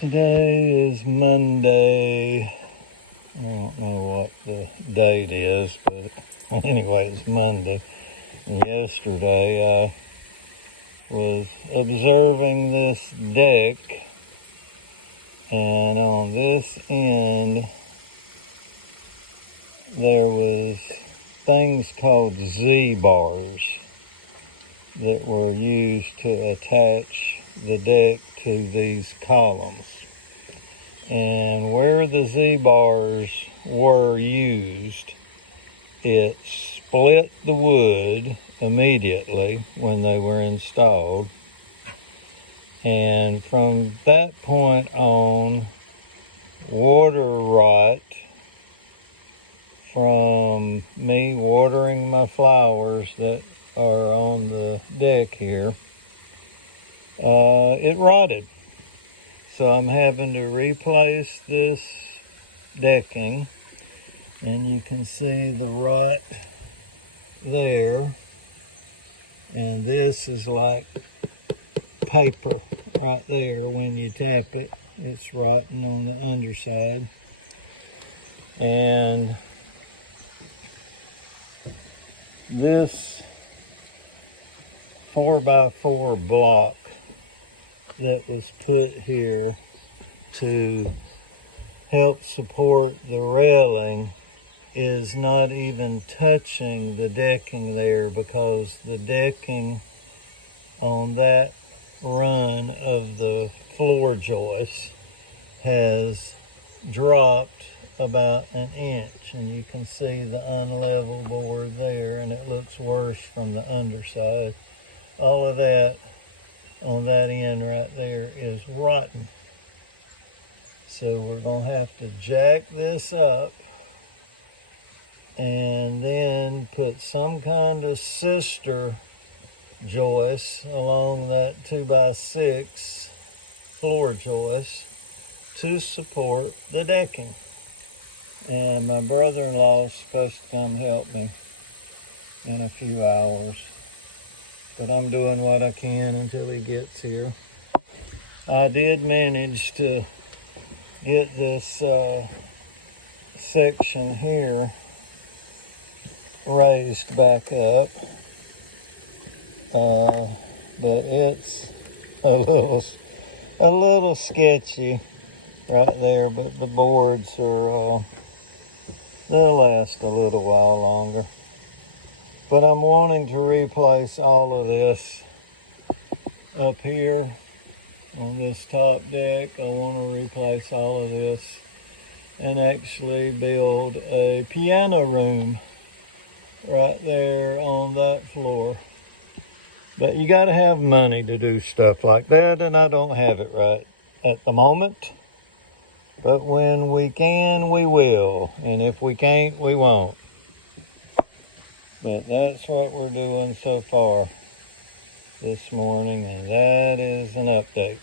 Today is Monday. I don't know what the date is, but anyway, it's Monday. And yesterday I was observing this deck, and on this end there was things called Z-bars that were used to attach the deck to these columns. And where the Z-bars were used, it split the wood immediately when they were installed. And from that point on, water rot from me watering my flowers that are on the deck here, it rotted. So I'm having to replace this decking, and you can see the rot there, and this is like paper right there. When you tap it, it's rotting on the underside. And this 4x4 block that was put here to help support the railing is not even touching the decking there, because the decking on that run of the floor joist has dropped about an inch, and you can see the unlevel board there, and it looks worse from the underside. All of that on that end right there is rotten. So we're going to have to jack this up and then put some kind of sister joist along that 2x6 floor joist to support the decking. And my brother-in-law is supposed to come help me in a few hours, but I'm doing what I can until he gets here. I did manage to get this section here raised back up, but it's a little sketchy right there. But the boards are they'll last a little while longer. But I'm wanting to replace all of this up here on this top deck. I want to replace all of this and actually build a piano room right there on that floor. But you got to have money to do stuff like that, and I don't have it right at the moment. But when we can, we will. And if we can't, we won't. But that's what we're doing so far this morning, and that is an update.